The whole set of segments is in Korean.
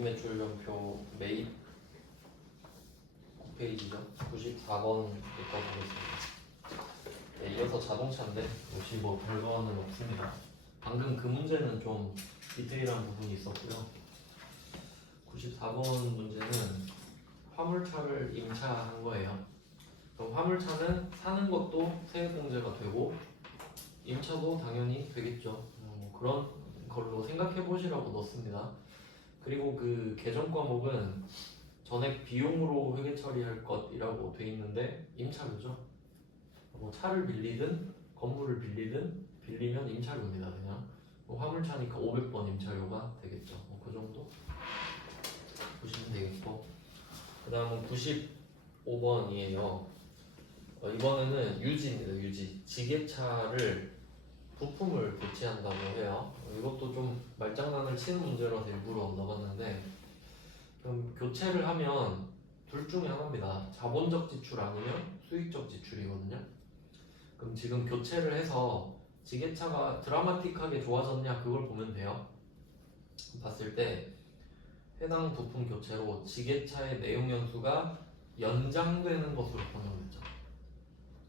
매입 매출 전표 매입 9페이지죠. 94번부터 보겠습니다. 네, 이어서 자동차인데 역시 뭐 별거는 없습니다. 방금 그 문제는 좀 디테일한 부분이 있었고요. 94번 문제는 화물차를 임차한 거예요. 그럼 화물차는 사는 것도 세액공제가 되고 임차도 당연히 되겠죠. 그런 걸로 생각해 보시라고 넣습니다. 그리고 그 개정 과목은 전액 비용으로 회계 처리할 것이라고 돼 있는데 임차료죠. 뭐 차를 빌리든 건물을 빌리든 빌리면 임차료입니다. 그냥 화물차니까 500번 임차료가 되겠죠. 그 정도 보시면 되겠고, 그 다음은 95번이에요. 이번에는 유지입니다. 유지. 지게차를 부품을 교체한다고 해요. 이것도 좀 말장난을 치는 문제라서 일부러 넣어봤는데, 그럼 교체를 하면 둘 중에 하나입니다. 자본적 지출 아니면 수익적 지출이거든요. 그럼 지금 교체를 해서 지게차가 드라마틱하게 좋아졌냐 그걸 보면 돼요. 봤을 때 해당 부품 교체로 지게차의 내용 연수가 연장되는 것으로 번역됐죠.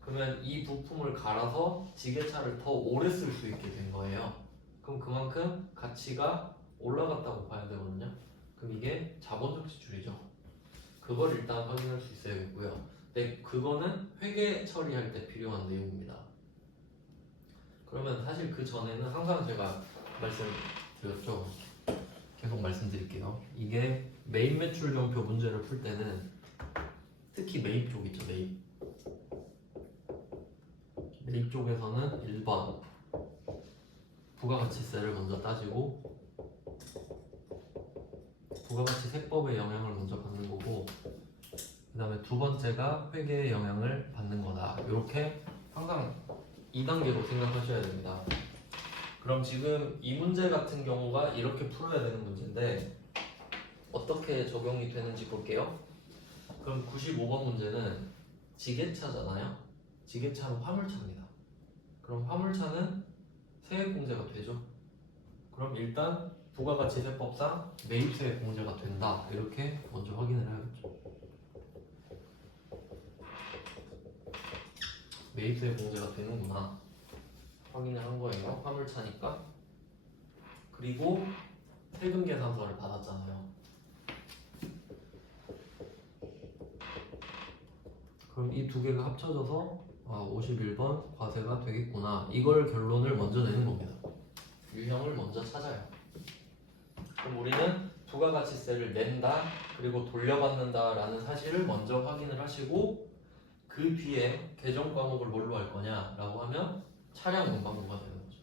그러면 이 부품을 갈아서 지게차를 더 오래 쓸 수 있게 된 거예요. 그럼 그만큼 가치가 올라갔다고 봐야 되거든요. 그럼 이게 자본적 지출이죠. 그걸 일단 확인할 수 있어야겠고요. 근데 그거는 회계 처리할 때 필요한 내용입니다. 그러면 사실 그 전에는 항상 제가 말씀드렸죠. 계속 말씀드릴게요. 이게 매입 매출 전표 문제를 풀 때는 특히 매입 쪽 있죠. 매입 쪽에서는 1번 부가가치세를 먼저 따지고 부가가치세법의 영향을 먼저 받는 거고, 그 다음에 두 번째가 회계의 영향을 받는 거다. 이렇게 항상 2단계로 생각하셔야 됩니다. 그럼 지금 이 문제 같은 경우가 이렇게 풀어야 되는 문제인데 어떻게 적용이 되는지 볼게요. 그럼 95번 문제는 지게차잖아요. 지게차는 화물차입니다. 그럼 화물차는 세액공제가 되죠. 그럼 일단 부가가치세법상 매입세액공제가 된다. 이렇게 먼저 확인을 해야겠죠. 매입세액공제가 되는구나 확인을 한 거예요. 화물차니까. 그리고 세금 계산서를 받았잖아요. 그럼 이 두 개가 합쳐져서 51번 과세가 되겠구나. 이걸 결론을 먼저 내는 겁니다. 유형을 먼저 찾아요. 그럼 우리는 부가가치세를 낸다, 그리고 돌려받는다 라는 사실을 먼저 확인을 하시고, 그 뒤에 개정 과목을 뭘로 할 거냐 라고 하면 차량 운반부가 되는 거죠.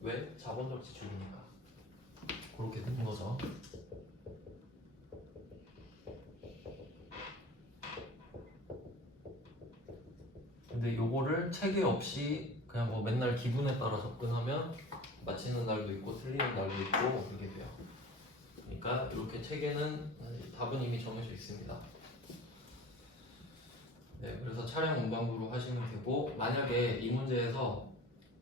왜? 자본적 지출이니까. 그렇게 된 거죠. 근데 요거를 체계 없이 그냥 뭐 맨날 기분에 따라 접근하면 맞히는 날도 있고 틀리는 날도 있고 그렇게 돼요. 그러니까 이렇게 체계는 답은 이미 정해져 있습니다. 네, 그래서 차량 운반부로 하시면 되고, 만약에 이 문제에서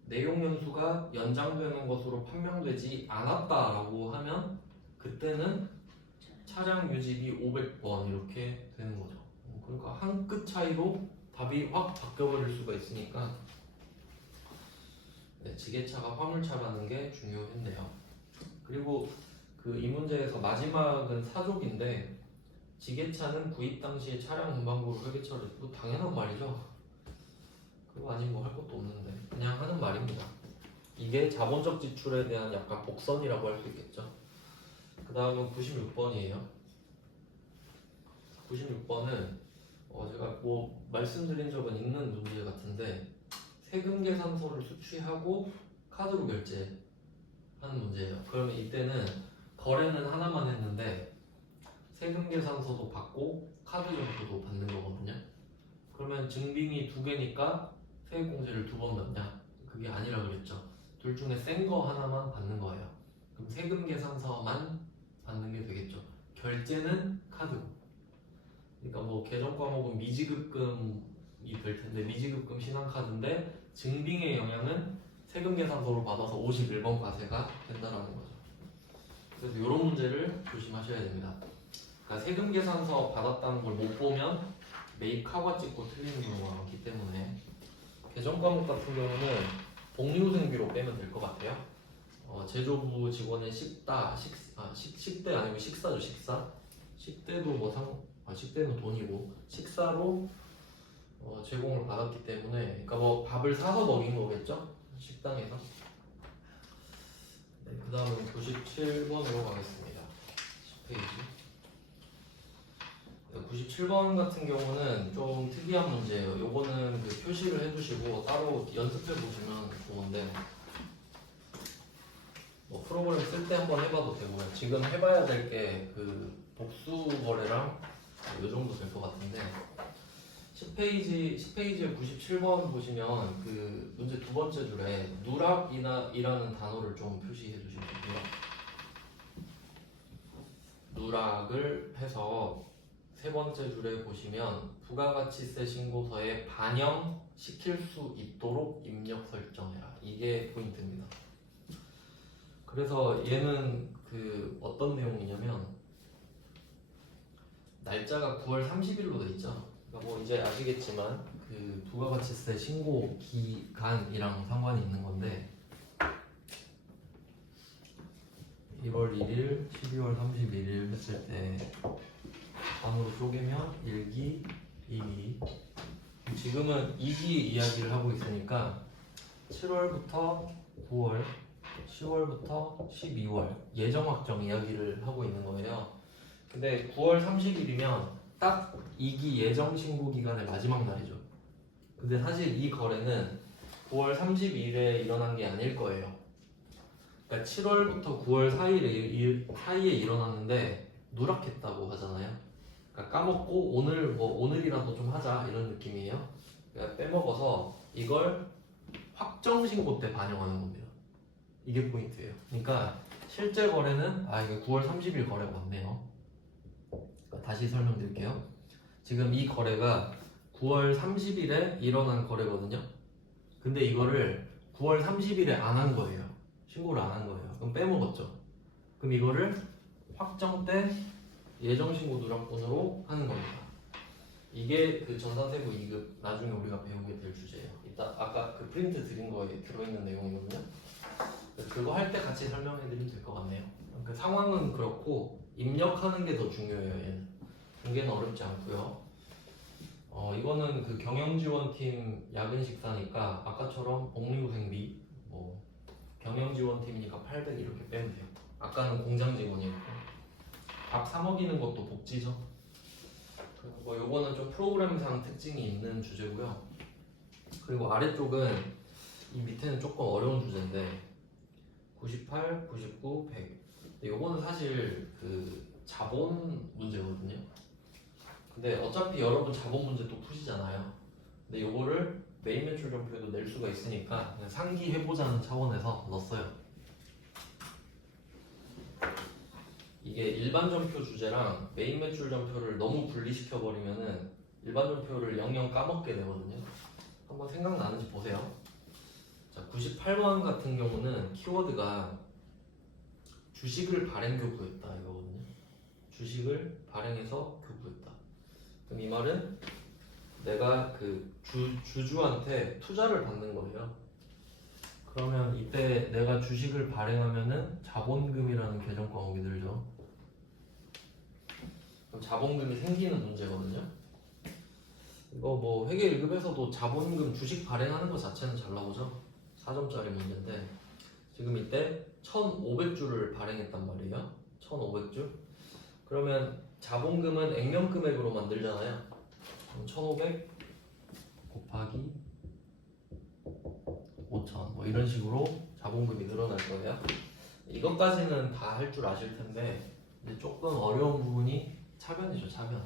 내용 연수가 연장되는 것으로 판명되지 않았다라고 하면 그때는 차량 유지비 500번 이렇게 되는 거죠. 그러니까 한 끗 차이로 답이 확 바뀌어버릴 수가 있으니까 네, 지게차가 화물차라는 게 중요했네요. 그리고 그 이 문제에서 마지막은 사족인데, 지게차는 구입 당시에 차량 운반부로 회계 처리, 뭐 당연한 말이죠. 그거 아니면 뭐 할 것도 없는데 그냥 하는 말입니다. 이게 자본적 지출에 대한 약간 복선이라고 할 수 있겠죠. 그 다음은 96번이에요. 96번은 제가 뭐 말씀드린 적은 있는 문제 같은데, 세금 계산서를 수취하고 카드로 결제하는 문제예요. 그러면 이때는 거래는 하나만 했는데 세금 계산서도 받고 카드 점수도 받는 거거든요. 그러면 증빙이 두 개니까 세액공제를 두 번 받냐? 그게 아니라 그랬죠. 둘 중에 센 거 하나만 받는 거예요. 그럼 세금 계산서만 받는 게 되겠죠. 결제는 카드고. 그러니까 뭐 개정 과목은 미지급금이 될 텐데 미지급금 신한카드인데 증빙의 영향은 세금 계산서로 받아서 51번 과세가 된다라는 거죠. 그래서 이런 문제를 조심하셔야 됩니다. 그러니까 세금 계산서 받았다는 걸 못 보면 매입하고 찍고 틀리는 경우가 많기 때문에 개정 과목 같은 경우는 복리후생비로 빼면 될 것 같아요. 제조부 직원의 식대 아니고 식사죠, 식사. 식대도 식대는 돈이고 식사로 제공을 받았기 때문에, 그러니까 뭐 밥을 사서 먹인 거겠죠, 식당에서. 네, 그 다음은 97번으로 가겠습니다. 10페이지. 97번 같은 경우는 좀 특이한 문제예요. 요거는 그 표시를 해두시고 따로 연습해 보시면 좋은데, 뭐 프로그램 쓸 때 한번 해봐도 되고요. 지금 해봐야 될 게 그 복수 거래랑 요 정도 될 것 같은데, 10페이지에 97번 보시면 그 문제 두 번째 줄에 누락이라는 단어를 좀 표시해 주시면 됩니다. 누락을 해서 세 번째 줄에 보시면 부가가치세 신고서에 반영시킬 수 있도록 입력 설정해라. 이게 포인트입니다. 그래서 얘는 그 어떤 내용이냐면, 날짜가 9월 30일로 돼 있죠. 그러니까 뭐 이제 아시겠지만 그 부가가치세 신고 기간이랑 상관이 있는 건데, 1월 1일, 12월 31일 했을 때 반으로 쪼개면 1기, 2기. 지금은 2기 이야기를 하고 있으니까 7월부터 9월, 10월부터 12월 예정 확정 이야기를 하고 있는 거예요. 근데 9월 30일이면 딱 2기 예정 신고 기간의 마지막 날이죠. 근데 사실 이 거래는 9월 30일에 일어난 게 아닐 거예요. 그러니까 7월부터 9월 사이에 일어났는데 누락했다고 하잖아요. 그러니까 까먹고 오늘이라도 좀 하자 이런 느낌이에요. 그러니까 빼먹어서 이걸 확정 신고 때 반영하는 겁니다. 이게 포인트예요. 그러니까 실제 거래는 이게 9월 30일 거래가 맞네요. 다시 설명드릴게요. 지금 이 거래가 9월 30일에 일어난 거래거든요. 근데 이거를 9월 30일에 안 한 거예요. 신고를 안 한 거예요. 그럼 빼먹었죠. 그럼 이거를 확정 때 예정신고 누락분으로 하는 겁니다. 이게 그 전산세부 2급 나중에 우리가 배우게 될 주제예요. 이따 아까 그 프린트 드린 거에 들어있는 내용이거든요. 그거 할 때 같이 설명해 드리면 될 것 같네요. 그 상황은 그렇고 입력하는 게 더 중요해요. 얘는 공개는 어렵지 않고요. 이거는 그 경영지원팀 야근 식사니까 아까처럼 복리후생비, 뭐 경영지원팀이니까 800 이렇게 빼면 돼요. 아까는 공장 직원이었고 밥 사 먹이는 것도 복지죠. 뭐 요거는 좀 프로그램상 특징이 있는 주제고요. 그리고 아래쪽은 이 밑에는 조금 어려운 주제인데 98, 99, 100. 근데 요거는 사실 그 자본 문제거든요. 근데 어차피 여러분 자본 문제 또 푸시잖아요. 근데 요거를 메인 매출 전표에도 낼 수가 있으니까 그냥 상기해보자는 차원에서 넣었어요. 이게 일반 전표 주제랑 메인 매출 전표를 너무 분리시켜 버리면은 일반 전표를 영영 까먹게 되거든요. 한번 생각나는지 보세요. 자, 98번 같은 경우는 키워드가 주식을 발행 교부했다 이거거든요. 주식을 발행해서 교부했다. 그럼 이 말은 내가 그 주주한테 투자를 받는 거예요. 그러면 이때 내가 주식을 발행하면은 자본금이라는 개정 과목이 들죠. 그럼 자본금이 생기는 문제거든요. 이거 뭐 회계 1급에서도 자본금 주식 발행하는 것 자체는 잘 나오죠. 4점짜리 문제인데 지금 이때 1,500주를 발행했단 말이에요. 1,500주. 그러면 자본금은 액면 금액으로 만들잖아요. 그럼 1,500 곱하기 5,000 뭐 이런 식으로 자본금이 늘어날 거예요. 이것까지는 다 할 줄 아실 텐데 이제 조금 어려운 부분이 차변이죠. 차변.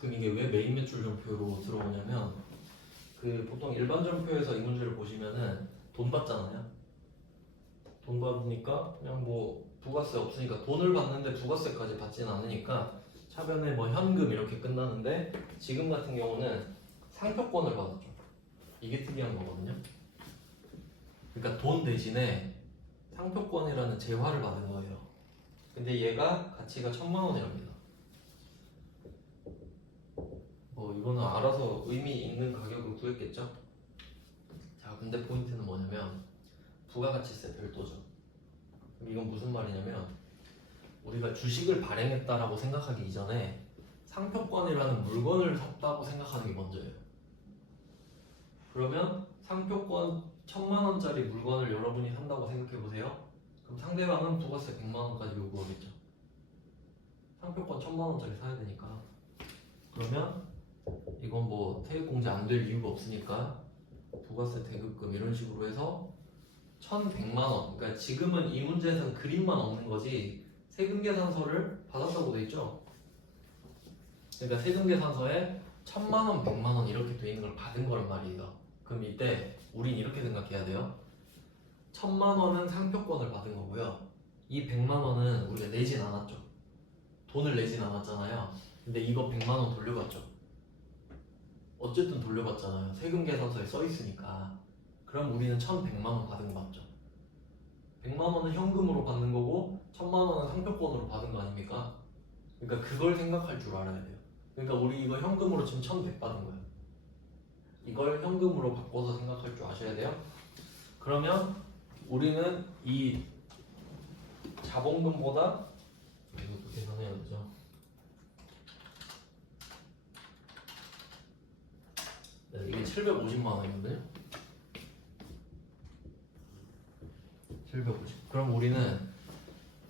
그럼 이게 왜 메인 매출 전표로 들어오냐면 그 보통 일반 전표에서 이 문제를 보시면은 돈 받잖아요. 돈 받으니까 그냥 뭐 부가세 없으니까 돈을 받는데 부가세까지 받지는 않으니까 차변에 뭐 현금 이렇게 끝나는데 지금 같은 경우는 상표권을 받았죠. 이게 특이한 거거든요. 그러니까 돈 대신에 상표권이라는 재화를 받은 거예요. 근데 얘가 가치가 1000만 원이랍니다. 뭐 이거는 알아서 의미 있는 가격을 구했겠죠? 자, 근데 포인트는 뭐냐면 부가가치세 별도죠. 그럼 이건 무슨 말이냐면 우리가 주식을 발행했다라고 생각하기 이전에 상표권이라는 물건을 샀다고 생각하는 게 먼저예요. 그러면 상표권 1000만 원짜리 물건을 여러분이 산다고 생각해 보세요. 그럼 상대방은 부가세 100만 원까지 요구하겠죠. 상표권 1000만 원짜리 사야 되니까. 그러면 이건 뭐 세액공제 안 될 이유가 없으니까 부가세 대급금 이런 식으로 해서 1100만 원. 그러니까 지금은 이 문제에서는 그림만 없는 거지 세금계산서를 받았다고 돼 있죠. 그러니까 세금계산서에 1000만 원, 100만 원 이렇게 돼 있는 걸 받은 거란 말이에요. 그럼 이때 우린 이렇게 생각해야 돼요. 1000만 원은 상표권을 받은 거고요. 이 100만 원은 우리가 내진 않았죠. 돈을 내진 않았잖아요. 근데 이거 100만 원 돌려받죠. 어쨌든 돌려받잖아요. 세금계산서에 써 있으니까. 그럼 우리는 1100만 원 받은 거 맞죠? 100만 원은 현금으로 받는 거고 1000만 원은 상표권으로 받은 거 아닙니까? 그러니까 그걸 생각할 줄 알아야 돼요. 그러니까 우리 이거 현금으로 지금 1100 받은 거예요. 이걸 현금으로 바꿔서 생각할 줄 아셔야 돼요. 그러면 우리는 이 자본금보다 이것도 계산해야 되죠. 네, 이게 750만 원이거든요. 750. 그럼 우리는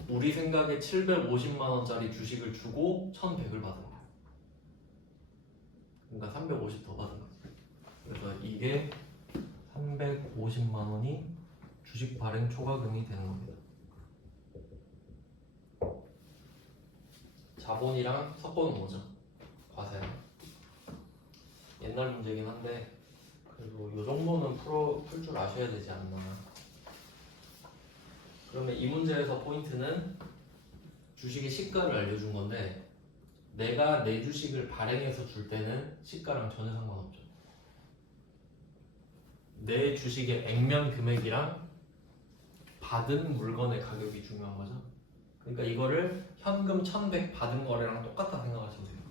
우리 생각에 750만 원짜리 주식을 주고 1100을 받은 거예요. 그러니까 350 더 받은 거죠. 그래서 이게 350만 원이 주식 발행 초과금이 되는 겁니다. 자본이랑 섞어놓은 거죠. 과세랑. 옛날 문제긴 한데 그래도 이 정도는 풀 줄 아셔야 되지 않나. 그러면 이 문제에서 포인트는 주식의 시가를 알려준 건데 내가 내 주식을 발행해서 줄 때는 시가랑 전혀 상관없죠. 내 주식의 액면 금액이랑 받은 물건의 가격이 중요한 거죠. 그러니까 이거를 현금 1100 받은 거랑 똑같다 생각하시면 돼요.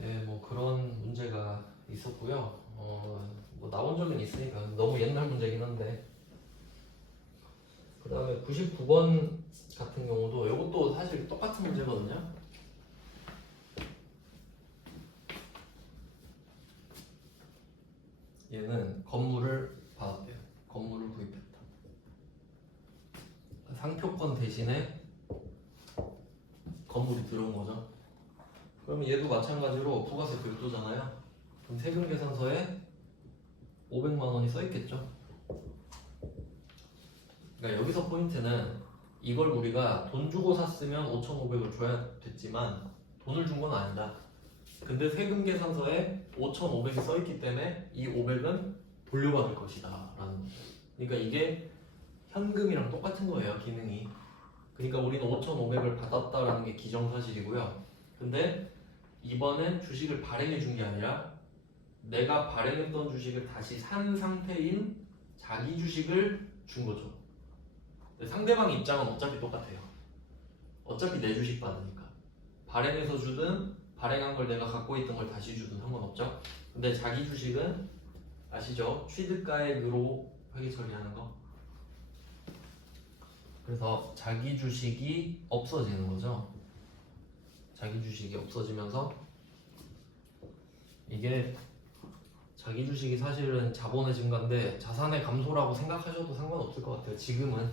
네, 뭐 그런 문제가 있었고요. 뭐 나온 적은 있으니까 너무 옛날 문제긴 한데 그 다음에 99번 같은 경우도 이것도 사실 똑같은 문제거든요. 얘는 건물을 받았대요. 건물을 구입했다. 상표권 대신에 건물이 들어온 거죠. 그러면 얘도 마찬가지로 부가세 별도잖아요. 그럼 세금계산서에 500만 원이 써있겠죠. 그러니까 여기서 포인트는 이걸 우리가 돈 주고 샀으면 5,500을 줘야 됐지만 돈을 준 건 아니다. 근데 세금계산서에 5,500이 써있기 때문에 이 500은 돌려받을 것이다 라는 거죠. 그러니까 이게 현금이랑 똑같은 거예요, 기능이. 그러니까 우리는 5,500을 받았다라는 게 기정사실이고요. 근데 이번엔 주식을 발행해 준 게 아니라 내가 발행했던 주식을 다시 산 상태인 자기 주식을 준 거죠. 근데 상대방 입장은 어차피 똑같아요. 어차피 내 주식 받으니까. 발행해서 주든 발행한 걸 내가 갖고 있던 걸 다시 주든 상관없죠. 근데 자기 주식은 아시죠? 취득가액으로 회계 처리하는 거. 그래서 자기 주식이 없어지는 거죠. 자기 주식이 없어지면서 이게 자기 주식이 사실은 자본의 증가인데 자산의 감소라고 생각하셔도 상관없을 것 같아요. 지금은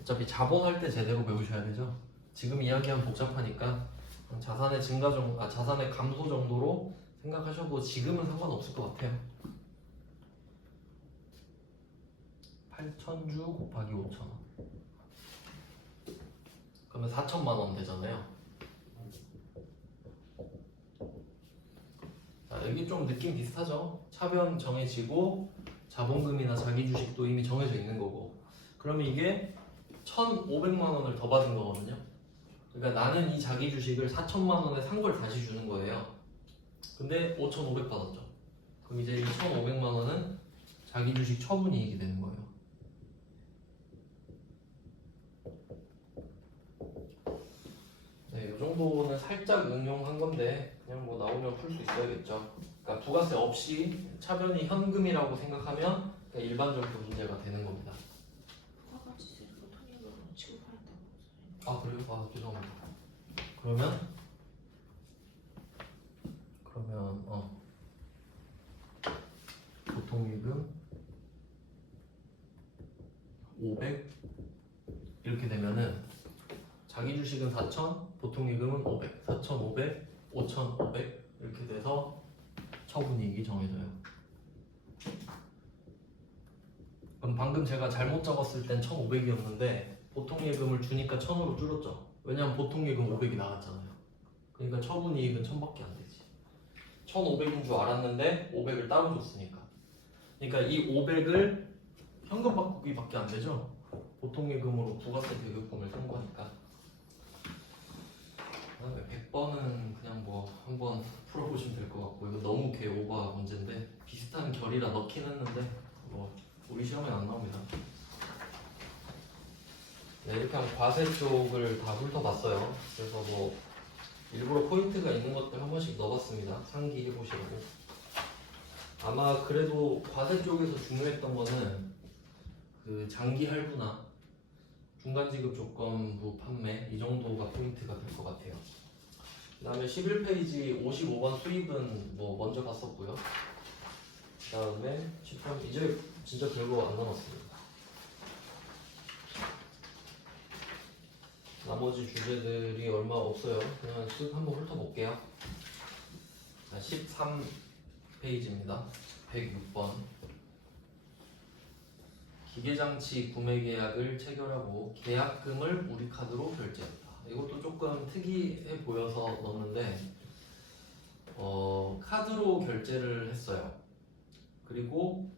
어차피 자본할 때 제대로 배우셔야 되죠. 지금 이야기하면 복잡하니까 자산의 증가 정도, 자산의 감소 정도로 생각하셔도 지금은 상관없을 것 같아요. 8,000주 곱하기 5,000원. 그러면 4천만 원 되잖아요. 자, 여기 좀 느낌 비슷하죠? 차변 정해지고 자본금이나 자기 주식도 이미 정해져 있는 거고. 그러면 이게 1,500만 원을 더 받은 거거든요. 그러니까 나는 이 자기 주식을 4천만 원에 산 걸 다시 주는 거예요. 근데 5,500 받았죠. 그럼 이제 이 1,500만 원은 자기 주식 처분이익이 되는 거예요. 네, 이 정도는 살짝 응용한 건데 그냥 뭐 나오면 풀 수 있어야겠죠. 그러니까 부가세 없이 차변이 현금이라고 생각하면 그냥 일반적인 문제가 되는 겁니다. 부가가치세를 보통이익으로 취급하였다고. 아 그래요? 아 죄송합니다. 그러면 보통이익은 500 이렇게 되면은 자기 주식은 4,000, 보통이익은 500, 4,500, 5,500 이렇게 돼서 처분이익이 정해져요. 그럼 방금 제가 잘못 적었을 땐 1,500이었는데 보통예금을 주니까 1,000으로 줄었죠. 왜냐면 보통예금 500이 나갔잖아요. 그러니까 처분이익은 1,000밖에 안 되지. 1,500인 줄 알았는데 500을 따로 줬으니까. 그러니까 이 500을 현금 바꾸기밖에 안 되죠. 보통예금으로 부가세 대급금을 쓴 거니까. 그다음에 100번은 그냥 뭐 한번 풀어보시면 될 것 같고 이거 너무 개 오버 문제인데 비슷한 결이라 넣긴 했는데 뭐 우리 시험에 안 나옵니다. 네, 이렇게 하면 과세 쪽을 다 훑어봤어요. 그래서 뭐 일부러 포인트가 있는 것들 한 번씩 넣어봤습니다. 상기해보시라고. 아마 그래도 과세 쪽에서 중요했던 거는 그 장기 할부나 중간지급 조건부 판매 이 정도가 포인트가 될 것 같아요. 그 다음에 11페이지 55번 수입은 뭐 먼저 봤었고요. 그 다음에 13 이제 진짜 별거 안 남았습니다. 나머지 주제들이 얼마 없어요. 그냥 쓱 한번 훑어볼게요. 13페이지입니다. 106번 기계장치 구매 계약을 체결하고 계약금을 우리 카드로 결제했다. 이것도 조금 특이해 보여서 넣었는데 카드로 결제를 했어요. 그리고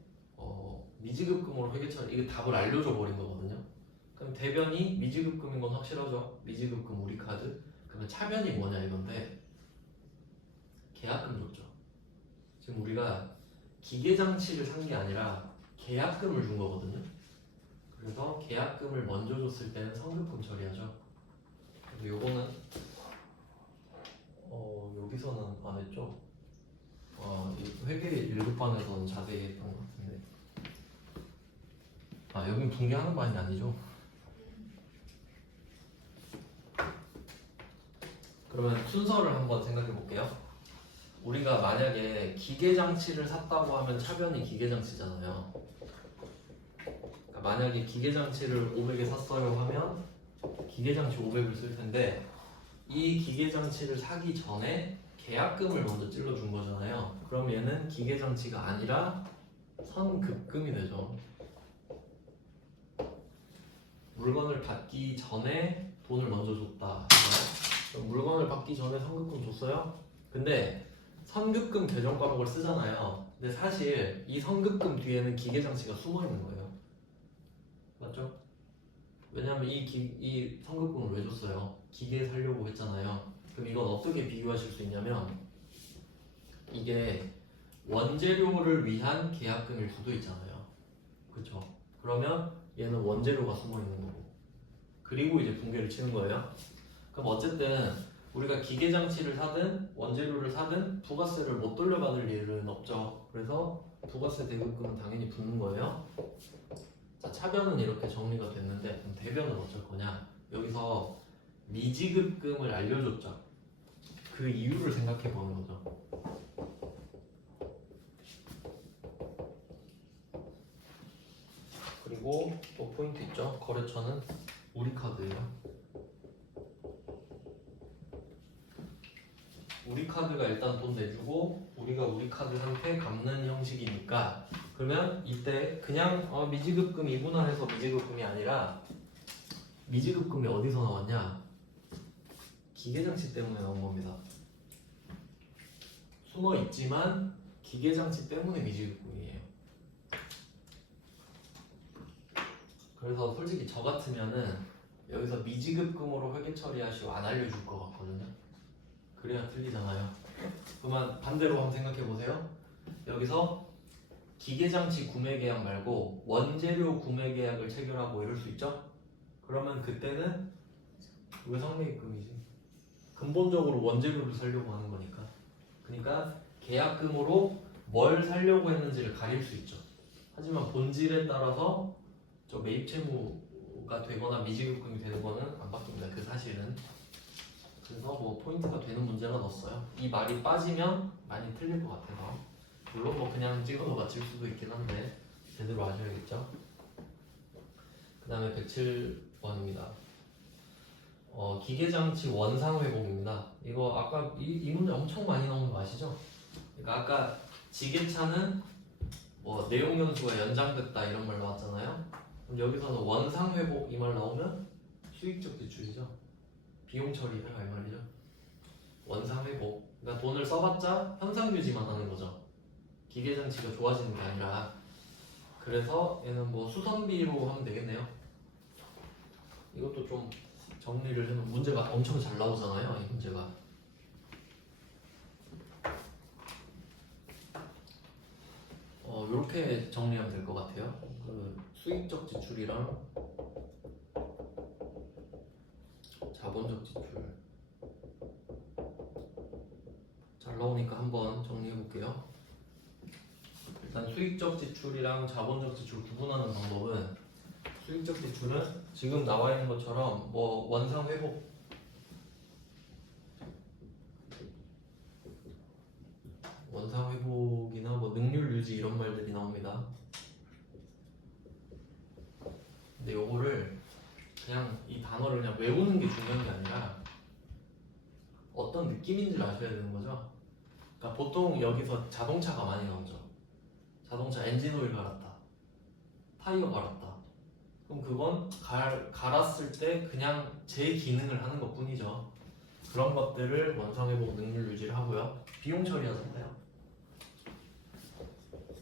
미지급금으로 회계처리 이게 답을 알려줘 버린 거거든요. 그럼 대변이 미지급금인 건 확실하죠? 미지급금 우리 카드. 그러면 차변이 뭐냐 이건데 계약금 줬죠. 지금 우리가 기계장치를 산 게 아니라 계약금을 준 거거든요. 그래서 계약금을 먼저 줬을 때는 성급금 처리하죠. 근데 요거는 여기서는 안 했죠. 이 회계 1급반에서는 자세히 했던 것 같은데. 여긴 붕괴하는 반이 아니죠. 그러면 순서를 한번 생각해 볼게요. 우리가 만약에 기계장치를 샀다고 하면 차변이 기계장치잖아요. 그러니까 만약에 기계장치를 500에 샀어요 하면 기계장치 500을 쓸 텐데 이 기계장치를 사기 전에 계약금을 먼저 찔러준 거잖아요. 그럼 얘는 기계장치가 아니라 선급금이 되죠. 물건을 받기 전에 돈을 먼저 줬다. 그럼 물건을 받기 전에 선급금 줬어요? 근데 선급금 계정 과목을 쓰잖아요. 근데 사실 이 선급금 뒤에는 기계장치가 숨어 있는 거예요. 맞죠? 왜냐하면 이 선급금을 왜 줬어요? 기계 사려고 했잖아요. 그럼 이건 어떻게 비교하실 수 있냐면 이게 원재료를 위한 계약금일 수도 있잖아요. 그렇죠? 그러면 얘는 원재료가 숨어 있는 거고 그리고 이제 붕괴를 치는 거예요. 그럼 어쨌든 우리가 기계장치를 사든 원재료를 사든 부가세를 못 돌려받을 일은 없죠. 그래서 부가세 대급금은 당연히 붙는 거예요. 자, 차변은 이렇게 정리가 됐는데 그럼 대변은 어쩔 거냐? 여기서 미지급금을 알려줬죠. 그 이유를 생각해 보는 거죠. 그리고 또 포인트 있죠. 거래처는 우리 카드예요. 우리 카드가 일단 돈 내주고 우리가 우리 카드한테 갚는 형식이니까 그러면 이때 그냥 미지급금 이분할해서 미지급금이 아니라 미지급금이 어디서 나왔냐? 기계장치 때문에 나온 겁니다. 숨어 있지만 기계장치 때문에 미지급금이에요. 그래서 솔직히 저 같으면은 여기서 미지급금으로 회계 처리하시고 안 알려줄 것 같거든요. 그래야 틀리잖아요. 그러면 반대로 한번 생각해 보세요. 여기서 기계장치 구매 계약 말고 원재료 구매 계약을 체결하고 이럴 수 있죠? 그러면 그때는 왜 상매입금이지? 근본적으로 원재료를 사려고 하는 거니까. 그러니까 계약금으로 뭘 사려고 했는지를 가릴 수 있죠. 하지만 본질에 따라서 저 매입 채무가 되거나 미지급금이 되는 거는 안 바뀝니다. 그 사실은. 그래서 뭐 포인트가 되는 문제가 넣었어요. 이 말이 빠지면 많이 틀릴 것 같아서. 물론 뭐 그냥 찍어서 맞출 수도 있긴 한데 제대로 아셔야겠죠. 그 다음에 107번입니다. 기계장치 원상 회복입니다. 이거 아까 이 문제 엄청 많이 나오는 거 아시죠? 그러니까 아까 지게차는 뭐 내용 연수가 연장됐다 이런 말 나왔잖아요. 그럼 여기서는 원상 회복 이 말 나오면 수익적 지출이죠. 비용 처리할 말이죠. 원상 회복. 그러니까 돈을 써봤자 현상 유지만 하는 거죠. 기계 장치가 좋아지는 게 아니라. 그래서 얘는 뭐 수선비로 하면 되겠네요. 이것도 좀 정리를 해놓으면 문제가 엄청 잘 나오잖아요. 이 문제가. 이렇게 정리하면 될 것 같아요. 그 수익적 지출이랑 자본적 지출 잘 나오니까 한번 정리해 볼게요. 일단 수익적 지출이랑 자본적 지출 구분하는 방법은, 수익적 지출은 지금 나와 있는 것처럼 뭐 원상 회복, 원상 회복이나 뭐 능률 유지 이런 말들이 나옵니다. 근데 요거를 그냥 이 단어를 그냥 외우는 게 중요한 게 아니라 어떤 느낌인지를 아셔야 되는 거죠. 그러니까 보통 여기서 자동차가 많이 나오죠. 자동차 엔진 오일 갈았다, 타이어 갈았다. 그럼 그건 갈았을 때 그냥 제 기능을 하는 것 뿐이죠. 그런 것들을 원상회복 능률 유지를 하고요. 비용 처리하잖아요.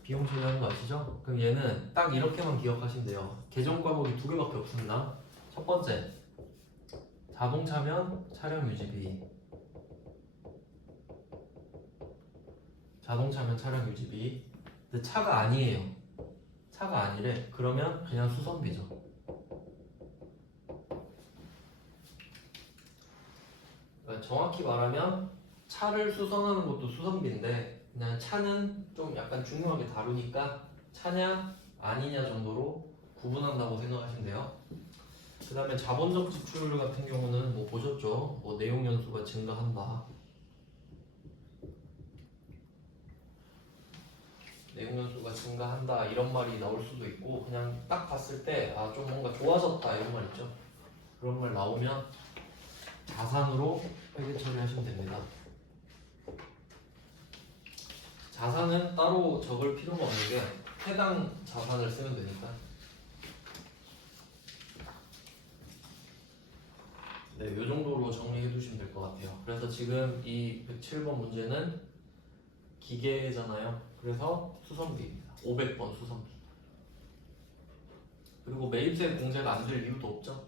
비용 처리하는 거 아시죠? 그럼 얘는 딱 이렇게만 기억하시면 돼요. 계정 과목이 두 개밖에 없습니다. 첫 번째, 자동차면 차량 유지비. 자동차면 차량 유지비. 근데 차가 아니에요. 차가 아니래. 그러면 그냥 수선비죠. 그러니까 정확히 말하면 차를 수선하는 것도 수선비인데, 그냥 차는 좀 약간 중요하게 다루니까 차냐 아니냐 정도로 구분한다고 생각하시면 돼요. 그 다음에 자본적 지출 같은 경우는 뭐 보셨죠? 뭐 내용 연수가 증가한다, 내용 연수가 증가한다 이런 말이 나올 수도 있고, 그냥 딱 봤을 때 아 좀 뭔가 좋아졌다 이런 말 있죠. 그런 말 나오면 자산으로 회계 처리하시면 됩니다. 자산은 따로 적을 필요가 없는 게 해당 자산을 쓰면 되니까. 네, 이 정도로 정리해 두시면 될 것 같아요. 그래서 지금 이 107번 문제는 기계잖아요. 그래서 수선비입니다. 500번 수선비. 그리고 매입세 공제가 안 될 이유도 없죠.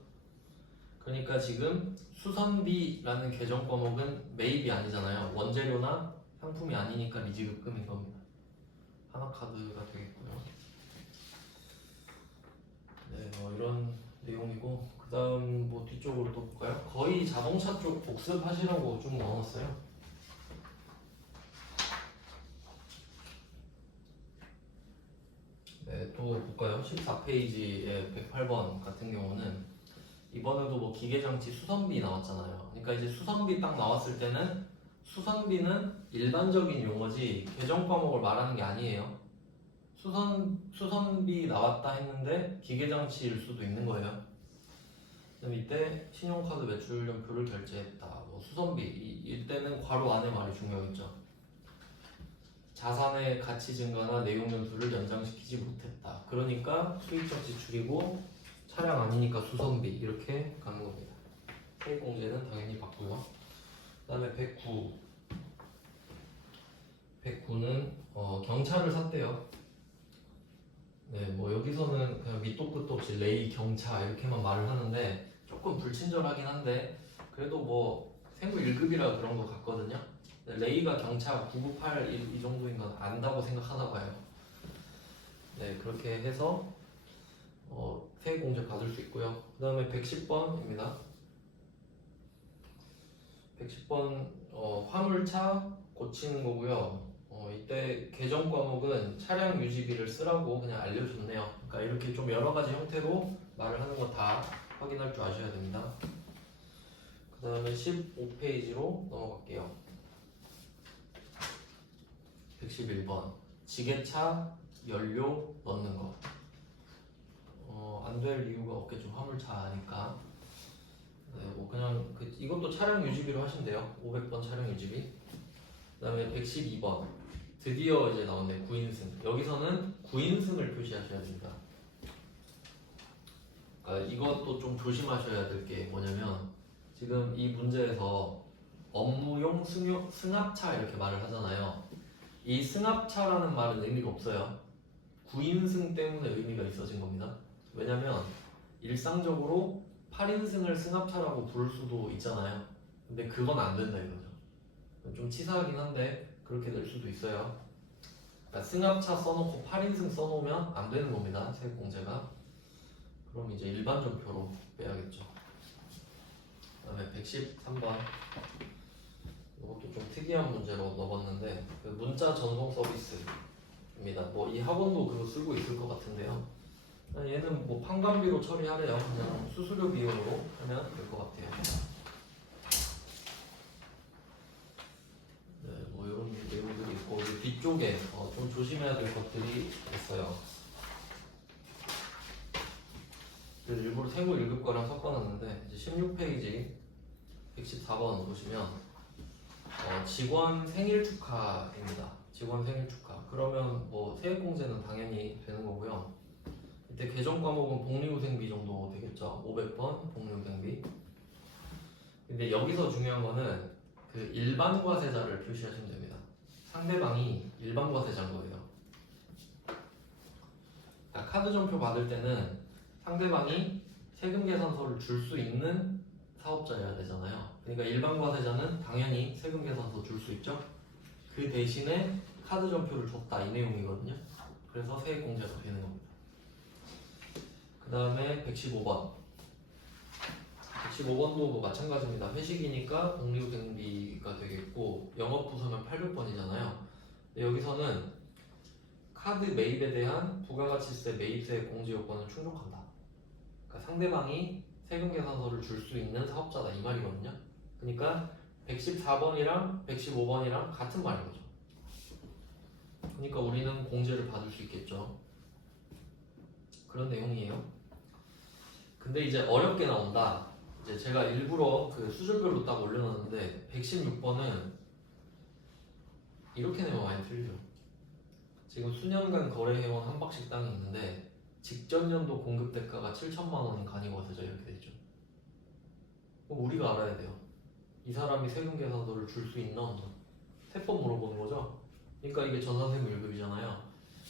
그러니까 지금 수선비라는 계정 과목은 매입이 아니잖아요. 원재료나 상품이 아니니까 미지급금인 겁니다. 하나카드가 되겠고요. 네, 이런 내용이고, 그 다음 뭐 뒤쪽으로 또 볼까요? 거의 자동차 쪽 복습하시라고 좀 넣어놨어요. 네, 또 볼까요? 14페이지의 108번 같은 경우는 이번에도 뭐 기계장치 수선비 나왔잖아요. 그러니까 이제 수선비 딱 나왔을 때는 수선비는 일반적인 용어지 계정 과목을 말하는 게 아니에요. 수선비 나왔다 했는데 기계장치일 수도 있는 거예요. 그럼 이때 신용카드 매출연표를 결제했다. 뭐 수선비 이때는 괄호 안에 말이 중요하겠죠. 자산의 가치 증가나 내용 연수를 연장시키지 못했다. 그러니까 수익적 지출이고 차량 아니니까 수선비 이렇게 가는 겁니다. 세액공제는 당연히 받고요. 그 다음에 109는 경차를 샀대요. 네, 뭐 여기서는 그냥 밑도 끝도 없이 레이 경차 이렇게만 말을 하는데 조금 불친절하긴 한데 그래도 뭐 생부 1급이라 그런 것 같거든요. 레이가 경차 998 이 정도인 건 안다고 생각하나 봐요. 네, 그렇게 해서 세액공제 받을 수 있고요. 그 다음에 110번입니다. 110번 화물차 고치는 거고요. 이때 개정 과목은 차량 유지비를 쓰라고 그냥 알려줬네요. 그러니까 이렇게 좀 여러 가지 형태로 말을 하는 거 다 확인할 줄 아셔야 됩니다. 그 다음에 15페이지로 넘어갈게요. 111번 지게차 연료 넣는 거. 안 될 이유가 없겠죠. 화물차니까. 네, 뭐 그냥 이것도 차량 유지비로 하시면 돼요. 500번 차량 유지비. 그 다음에 112번 드디어 이제 나왔네. 구인승. 여기서는 구인승을 표시하셔야 됩니다. 그러니까 이것도 좀 조심하셔야 될 게 뭐냐면 지금 이 문제에서 업무용 승합차 이렇게 말을 하잖아요. 이 승합차라는 말은 의미가 없어요. 구인승 때문에 의미가 있어진 겁니다. 왜냐면 일상적으로 8인승을 승합차라고 부를 수도 있잖아요. 근데 그건 안 된다 이거죠. 좀 치사하긴 한데 그렇게 될 수도 있어요. 그러니까 승합차 써놓고 8인승 써놓으면 안 되는 겁니다. 세액공제가. 그럼 이제 일반 전표로 빼야겠죠. 그 다음에 113번 이것도 좀 특이한 문제로 넣어봤는데 그 문자 전송 서비스입니다. 뭐 이 학원도 그거 쓰고 있을 것 같은데요. 얘는 뭐 판관비로 처리하래요. 그냥 수수료 비용으로 하면 될 것 같아요. 네, 뭐 이런 내용들이 있고 이 뒤쪽에 좀 조심해야 될 것들이 있어요. 그래서 일부러 세무 1급 거랑 섞어놨는데 이제 16페이지 114번 보시면 직원 생일 축하입니다. 직원 생일 축하. 그러면 뭐 세액공제는 당연히 되는 거고요. 이때 개정 과목은 복리후생비 정도 되겠죠. 500번 복리후생비. 근데 여기서 중요한 거는 그 일반 과세자를 표시하시면 됩니다. 상대방이 일반 과세자인 거예요. 그러니까 카드 전표 받을 때는 상대방이 세금 계산서를 줄 수 있는 사업자여야 되잖아요. 그러니까 일반 과세자는 당연히 세금 계산서 줄 수 있죠. 그 대신에 카드 전표를 줬다 이 내용이거든요. 그래서 세액공제가 되는 겁니다. 그 다음에 115번 115번도 뭐 마찬가지입니다. 회식이니까 복리후생비가 되겠고 영업부서면 800번이잖아요. 여기서는 카드 매입에 대한 부가가치세 매입세 공제 요건은 충족한다. 그러니까 상대방이 세금 계산서를 줄 수 있는 사업자다 이 말이거든요. 그러니까 114번이랑 115번이랑 같은 말인 거죠. 그러니까 우리는 공제를 받을 수 있겠죠. 그런 내용이에요. 근데 이제 어렵게 나온다. 이제 제가 일부러 그 수준별로 딱 올려놨는데 116번은 이렇게 내면 많이 틀리죠. 지금 수년간 거래해온 한박식당이 있는데 직전 연도 공급 대가가 7천만 원인 간이과세자 이렇게 돼 있죠. 그럼 우리가 알아야 돼요. 이 사람이 세금 계산서를 줄 수 있나 없나? 세 번 물어보는 거죠. 그러니까 이게 전산세무 1급이잖아요.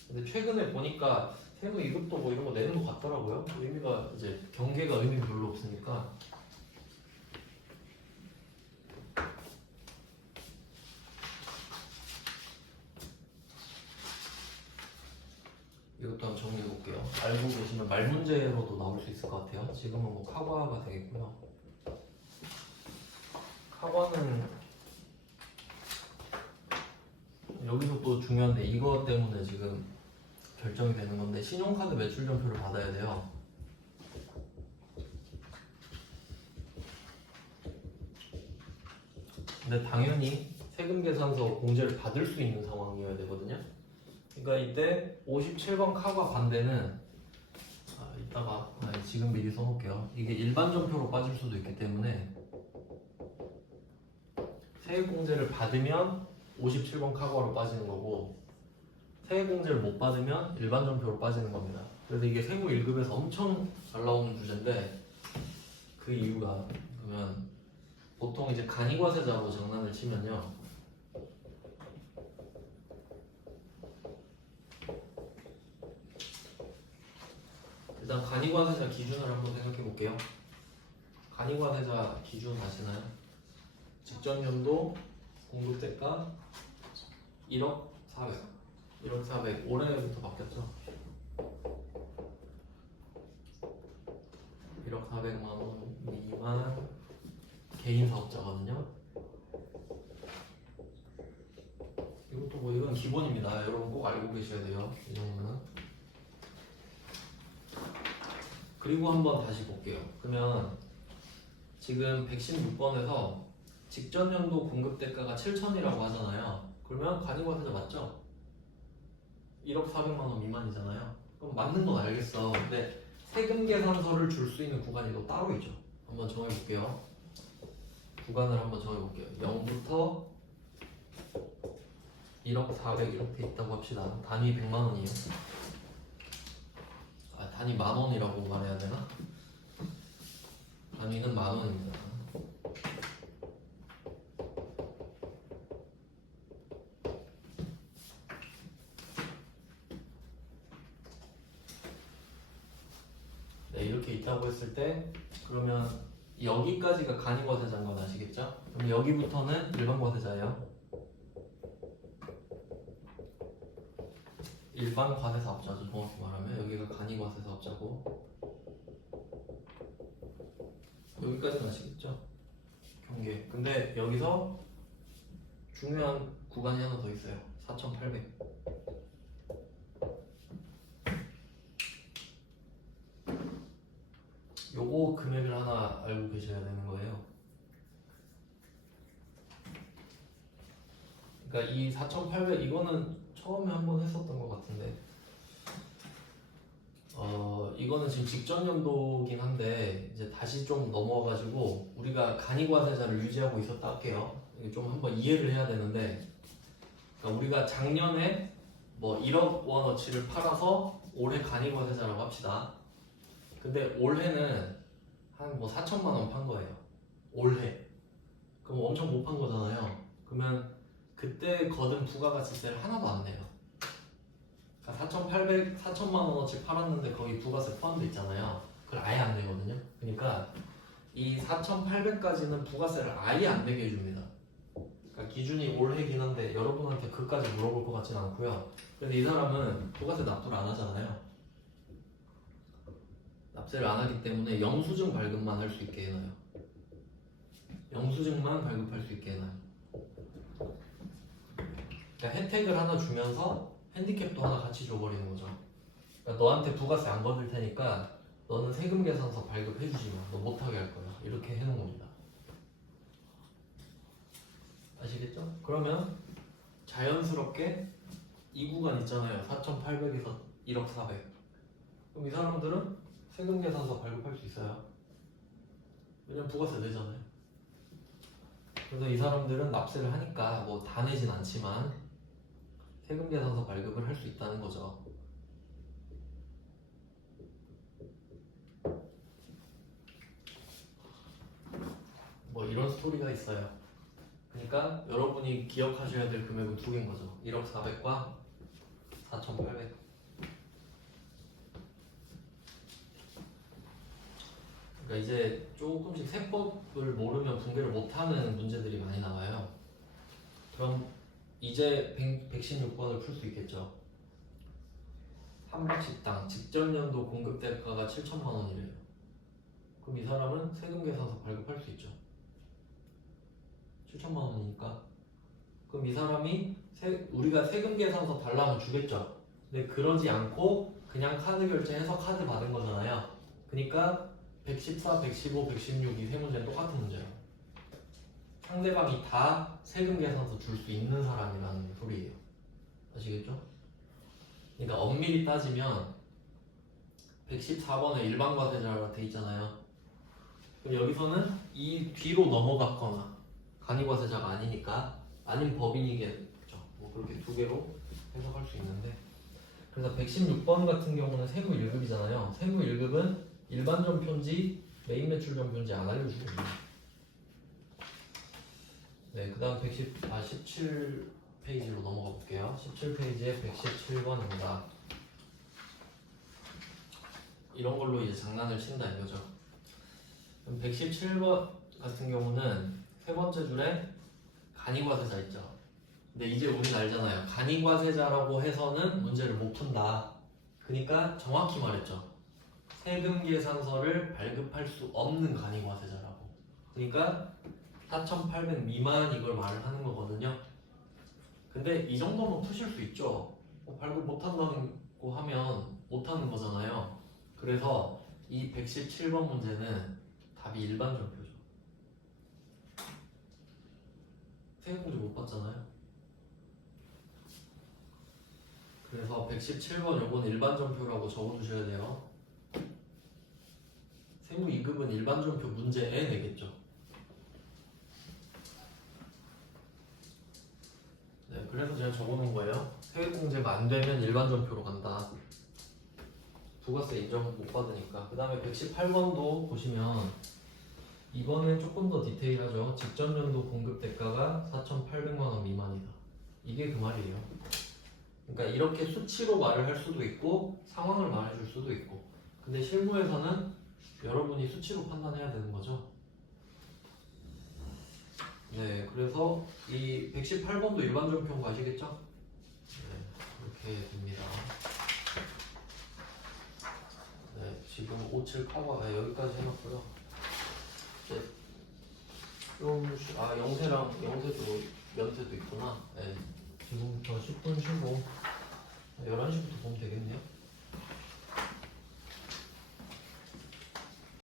근데 최근에 보니까 세무 2급도 뭐 이런 거 내는 것 같더라고요. 의미가 이제 경계가 의미가 별로 없으니까. 이것도 한번 정리해 볼게요. 알고 계시면 말문제로도 나올 수 있을 것 같아요. 지금은 뭐 카과가 되겠고요. 카과는 여기서 또 중요한데 이거 때문에 지금 결정이 되는 건데 신용카드 매출 전표를 받아야 돼요. 근데 당연히 세금 계산서 공제를 받을 수 있는 상황이어야 되거든요. 그러니까 이때 57번 카과 반대는 이따가 지금 미리 써놓을게요. 이게 일반 전표로 빠질 수도 있기 때문에 세액공제를 받으면 57번 카과로 빠지는 거고 세액공제를 못 받으면 일반 전표로 빠지는 겁니다. 그래서 이게 세무 1급에서 엄청 잘 나오는 주제인데 그 이유가 그러면 보통 이제 간이과세자로 장난을 치면요. 일단 간이과세자 기준을 한번 생각해 볼게요. 간이과세자 기준 아시나요? 직전 연도 공급대가 1억 400 올해부터 바뀌었죠. 400만 원 미만 개인 사업자거든요. 이것도 뭐 이건 기본입니다. 여러분 꼭 알고 계셔야 돼요. 이 정도는. 그리고 한번 다시 볼게요. 그러면 지금 116번에서 직전 연도 공급 대가가 7천이라고 하잖아요. 그러면 간이과세자 맞죠? 1억 400만 원 미만이잖아요. 그럼 맞는 건 알겠어. 근데 세금 계산서를 줄 수 있는 구간이 또 따로 있죠. 한번 정해볼게요. 구간을 한번 정해볼게요. 0부터 1억 400 이렇게 있다고 합시다. 단위 100만 원이에요. 아, 단위 만 원이라고 말해야 되나? 단위는 만 원입니다. 네, 이렇게 있다고 했을 때 그러면 여기까지가 간이과세자인 건 아시겠죠? 그럼 여기부터는 일반과세자예요. 일반 과세사업자죠. 정확히 말하면 여기가 간이과세사업자고 여기까지는 아시겠죠? 경계. 근데 여기서 중요한 구간이 하나 더 있어요. 4,800. 요거 금액을 하나 알고 계셔야 되는 거예요. 그러니까 이 4,800 이거는 처음에 한번 했었던 것 같은데 이거는 지금 직전 연도긴 한데 이제 다시 좀 넘어가지고 우리가 간이과세자를 유지하고 있었다 할게요. 이게 좀 한번 이해를 해야 되는데 그러니까 우리가 작년에 뭐 1억 원어치를 팔아서 올해 간이과세자라고 합시다. 근데 올해는 한 뭐 4천만 원 판 거예요. 올해. 그럼 엄청 못 판 거잖아요. 그러면 그때 거둔 부가가치세를 하나도 안 내요. 그러니까 4천만 원어치 팔았는데 거기 부가세 포함돼 있잖아요. 그걸 아예 안 내거든요. 그러니까 이 4,800까지는 부가세를 아예 안 내게 해줍니다. 그러니까 기준이 올해긴 한데 여러분한테 그까지 물어볼 것 같진 않고요. 근데 이 사람은 부가세 납부를 안 하잖아요. 납세를 안 하기 때문에 영수증 발급만 할 수 있게 해놔요. 영수증만 발급할 수 있게 해놔요. 그러니까 혜택을 하나 주면서 핸디캡도 하나 같이 줘버리는 거죠. 그러니까 너한테 부가세 안 걷을 테니까 너는 세금 계산서 발급해주지 마. 너 못하게 할 거야. 이렇게 해놓은 겁니다. 아시겠죠? 그러면 자연스럽게 이 구간 있잖아요. 4,800에서 1억 400. 그럼 이 사람들은 세금 계산서 발급할 수 있어요. 왜냐면 부가세 내잖아요. 그래서 이 사람들은 납세를 하니까 뭐 다 내진 않지만 세금 계산서 발급을 할 수 있다는 거죠. 뭐 이런 스토리가 있어요. 그러니까 여러분이 기억하셔야 될 금액은 두 개인 거죠. 1억 400과 4,800. 그러니까 이제 조금씩 세법을 모르면 분배를 못하는 문제들이 많이 나와요. 그럼 이제 116번을 풀 수 있겠죠. 한박식당 직전 연도 공급 대가가 7천만 원이래요. 그럼 이 사람은 세금 계산서 발급할 수 있죠. 7천만 원이니까. 그럼 이 사람이 우리가 세금 계산서 달라면 주겠죠. 근데 그러지 않고 그냥 카드 결제해서 카드 받은 거잖아요. 그러니까 114, 115, 116 이 세 문제는 똑같은 문제예요. 상대방이 다 세금 계산서 줄 수 있는 사람이라는 소리예요. 아시겠죠? 그러니까 엄밀히 따지면 114번에 일반과세자가 돼 있잖아요. 그럼 여기서는 이 뒤로 넘어갔거나 간이과세자가 아니니까 아닌 법인이겠죠. 뭐 그렇게 두 개로 해석할 수 있는데 그래서 116번 같은 경우는 세무 1급이잖아요. 세무 1급은 일반점 편지, 메인 매출점 편지 안 알려주거든요. 네, 그 다음 17페이지로 넘어가 볼게요. 17페이지에 117번입니다. 이런 걸로 이제 장난을 친다 이거죠. 117번 같은 경우는 세 번째 줄에 간이과세자 있죠. 근데 이제 우린 알잖아요. 간이과세자라고 해서는 문제를 못 푼다. 그러니까 정확히 말했죠. 세금 계산서를 발급할 수 없는 간이과세자라고. 그러니까 4,800 미만 이걸 말을 하는 거거든요. 근데 이 정도면 푸실 수 있죠. 발급 못한다고 하면 못하는 거잖아요. 그래서 이 117번 문제는 답이 일반 전표죠. 세금공제 못 받잖아요. 그래서 117번 요건 일반 전표라고 적어두셔야 돼요. 세무 2급은 일반 전표 문제에 내겠죠. 네, 그래서 제가 적어놓은 거예요. 세액공제가 안 되면 일반 전표로 간다. 부가세 인정 못 받으니까. 그 다음에 118번도 보시면 이거는 조금 더 디테일하죠. 직전 연도 공급 대가가 4,800만 원 미만이다. 이게 그 말이에요. 그러니까 이렇게 수치로 말을 할 수도 있고 상황을 말해줄 수도 있고. 근데 실무에서는 여러분이 수치로 판단해야 되는 거죠. 네, 그래서 이 118번도 일반 전표인 거 아시겠죠? 네, 이렇게 됩니다. 네, 지금 57 커버 여기까지 해놨고요. 이제 영세랑 영세도 면세도 있구나. 네, 지금부터 10분 쉬고 11시부터 보면 되겠네요.